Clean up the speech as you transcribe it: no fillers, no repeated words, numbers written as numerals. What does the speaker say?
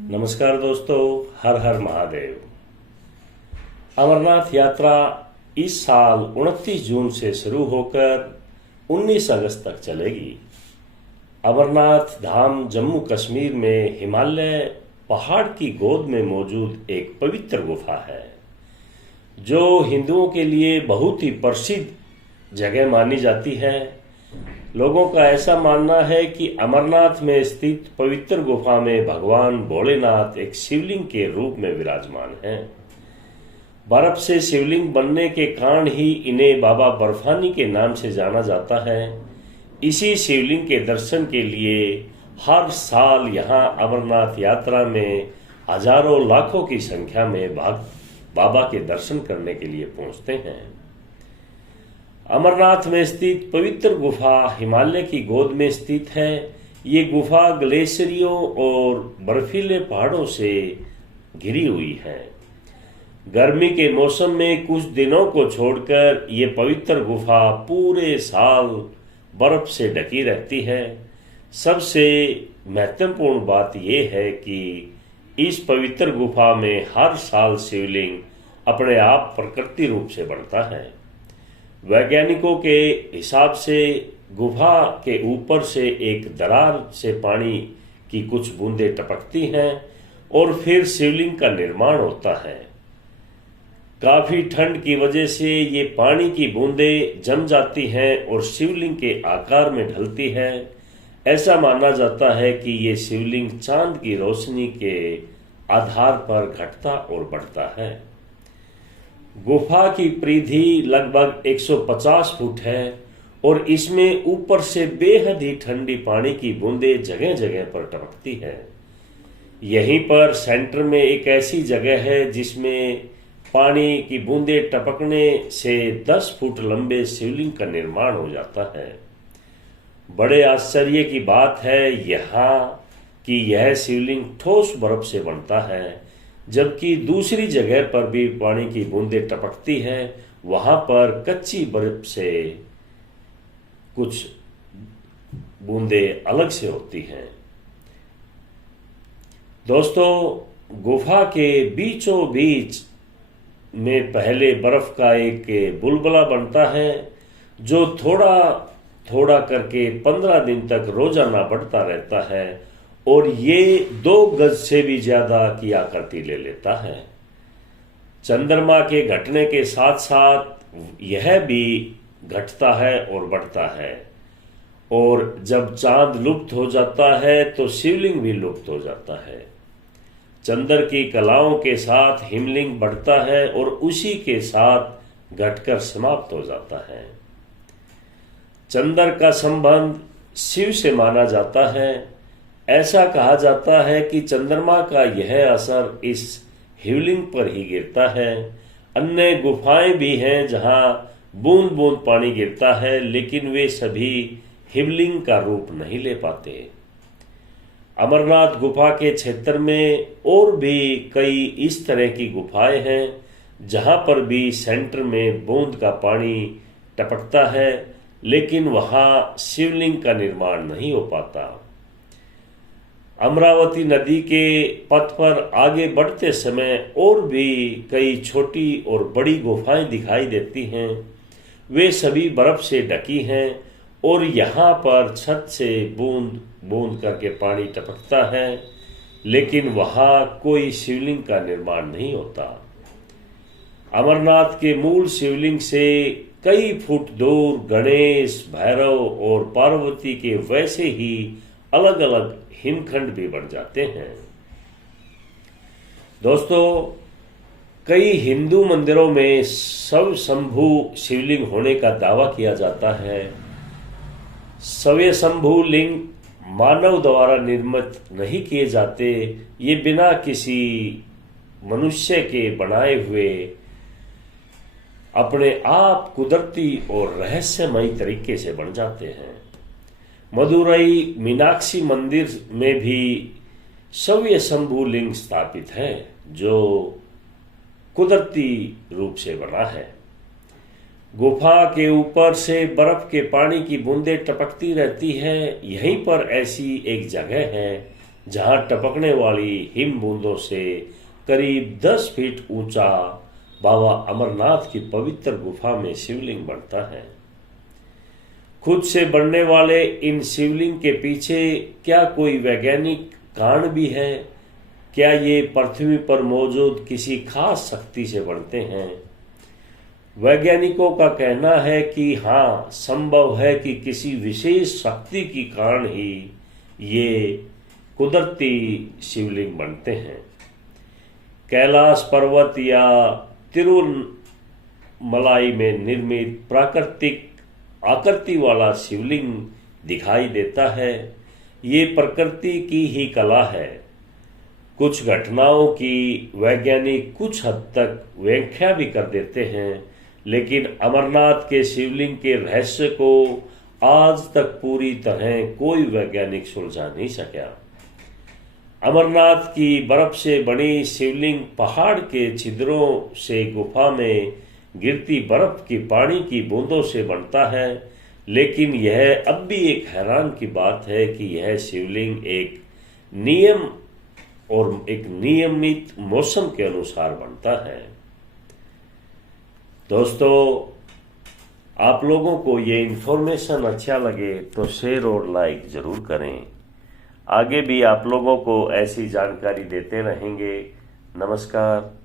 नमस्कार दोस्तों, हर हर महादेव। अमरनाथ यात्रा इस साल 29 जून से शुरू होकर 19 अगस्त तक चलेगी। अमरनाथ धाम जम्मू कश्मीर में हिमालय पहाड़ की गोद में मौजूद एक पवित्र गुफा है, जो हिंदुओं के लिए बहुत ही प्रसिद्ध जगह मानी जाती है। लोगों का ऐसा मानना है कि अमरनाथ में स्थित पवित्र गुफा में भगवान भोलेनाथ एक शिवलिंग के रूप में विराजमान हैं। बर्फ से शिवलिंग बनने के कारण ही इन्हें बाबा बर्फानी के नाम से जाना जाता है। इसी शिवलिंग के दर्शन के लिए हर साल यहाँ अमरनाथ यात्रा में हजारों लाखों की संख्या में बाबा के दर्शन करने के लिए पहुंचते हैं। अमरनाथ में स्थित पवित्र गुफा हिमालय की गोद में स्थित है। ये गुफा ग्लेशियरों और बर्फीले पहाड़ों से घिरी हुई है। गर्मी के मौसम में कुछ दिनों को छोड़कर ये पवित्र गुफा पूरे साल बर्फ से ढकी रहती है। सबसे महत्वपूर्ण बात यह है कि इस पवित्र गुफा में हर साल शिवलिंग अपने आप प्राकृतिक रूप से बनता है। वैज्ञानिकों के हिसाब से गुफा के ऊपर से एक दरार से पानी की कुछ बूंदें टपकती हैं और फिर शिवलिंग का निर्माण होता है। काफी ठंड की वजह से ये पानी की बूंदें जम जाती हैं और शिवलिंग के आकार में ढलती है। ऐसा माना जाता है कि ये शिवलिंग चांद की रोशनी के आधार पर घटता और बढ़ता है। गुफा की परिधि लगभग 150 फुट है और इसमें ऊपर से बेहद ही ठंडी पानी की बूंदें जगह जगह पर टपकती है। यहीं पर सेंटर में एक ऐसी जगह है जिसमें पानी की बूंदें टपकने से 10 फुट लंबे शिवलिंग का निर्माण हो जाता है। बड़े आश्चर्य की बात है यहाँ कि यह शिवलिंग ठोस बर्फ से बनता है, जबकि दूसरी जगह पर भी पानी की बूंदें टपकती हैं, वहां पर कच्ची बर्फ से कुछ बूंदें अलग से होती हैं। दोस्तों, गुफा के बीचों बीच में पहले बर्फ का एक बुलबुला बनता है, जो थोड़ा थोड़ा करके 15 दिन तक रोजाना बढ़ता रहता है और ये 2 गज से भी ज्यादा की आकृति ले लेता है। चंद्रमा के घटने के साथ साथ यह भी घटता है और बढ़ता है, और जब चांद लुप्त हो जाता है तो शिवलिंग भी लुप्त हो जाता है। चंद्र की कलाओं के साथ हिमलिंग बढ़ता है और उसी के साथ घटकर समाप्त हो जाता है। चंद्र का संबंध शिव से माना जाता है। ऐसा कहा जाता है कि चंद्रमा का यह असर इस शिवलिंग पर ही गिरता है। अन्य गुफाएं भी हैं जहां बूंद बूंद पानी गिरता है, लेकिन वे सभी शिवलिंग का रूप नहीं ले पाते। अमरनाथ गुफा के क्षेत्र में और भी कई इस तरह की गुफाएं हैं जहां पर भी सेंटर में बूंद का पानी टपकता है, लेकिन वहां शिवलिंग का निर्माण नहीं हो पाता। अमरावती नदी के पथ पर आगे बढ़ते समय और भी कई छोटी और बड़ी गुफाएं दिखाई देती हैं। वे सभी बर्फ से ढकी हैं और यहाँ पर छत से बूंद बूंद करके पानी टपकता है, लेकिन वहाँ कोई शिवलिंग का निर्माण नहीं होता। अमरनाथ के मूल शिवलिंग से कई फुट दूर गणेश, भैरव और पार्वती के वैसे ही अलग अलग हिमखंड भी बन जाते हैं। दोस्तों, कई हिंदू मंदिरों में स्वयंभू शिवलिंग होने का दावा किया जाता है। स्वयंभू लिंग मानव द्वारा निर्मित नहीं किए जाते, ये बिना किसी मनुष्य के बनाए हुए अपने आप कुदरती और रहस्यमयी तरीके से बन जाते हैं। मदुरई मीनाक्षी मंदिर में भी स्वयंभू लिंग स्थापित है, जो कुदरती रूप से बना है। गुफा के ऊपर से बर्फ के पानी की बूंदें टपकती रहती है। यहीं पर ऐसी एक जगह है जहां टपकने वाली हिम बूंदों से करीब 10 फीट ऊंचा बाबा अमरनाथ की पवित्र गुफा में शिवलिंग बनता है। खुद से बनने वाले इन शिवलिंग के पीछे क्या कोई वैज्ञानिक कारण भी है? क्या ये पृथ्वी पर मौजूद किसी खास शक्ति से बनते हैं? वैज्ञानिकों का कहना है कि हाँ, संभव है कि किसी विशेष शक्ति के कारण ही ये कुदरती शिवलिंग बनते हैं। कैलाश पर्वत या तिरुमलाई में निर्मित प्राकृतिक आकृति वाला शिवलिंग दिखाई देता है। ये प्रकृति की ही कला है। कुछ घटनाओं की वैज्ञानिक कुछ हद तक व्याख्या भी कर देते हैं, लेकिन अमरनाथ के शिवलिंग के रहस्य को आज तक पूरी तरह कोई वैज्ञानिक सुलझा नहीं सका। अमरनाथ की बर्फ से बनी शिवलिंग पहाड़ के छिद्रों से गुफा में गिरती बर्फ की पानी की बूंदों से बनता है, लेकिन यह अब भी एक हैरान की बात है कि यह शिवलिंग एक नियमित मौसम के अनुसार बनता है। दोस्तों, आप लोगों को ये इन्फॉर्मेशन अच्छा लगे तो शेयर और लाइक जरूर करें। आगे भी आप लोगों को ऐसी जानकारी देते रहेंगे। नमस्कार।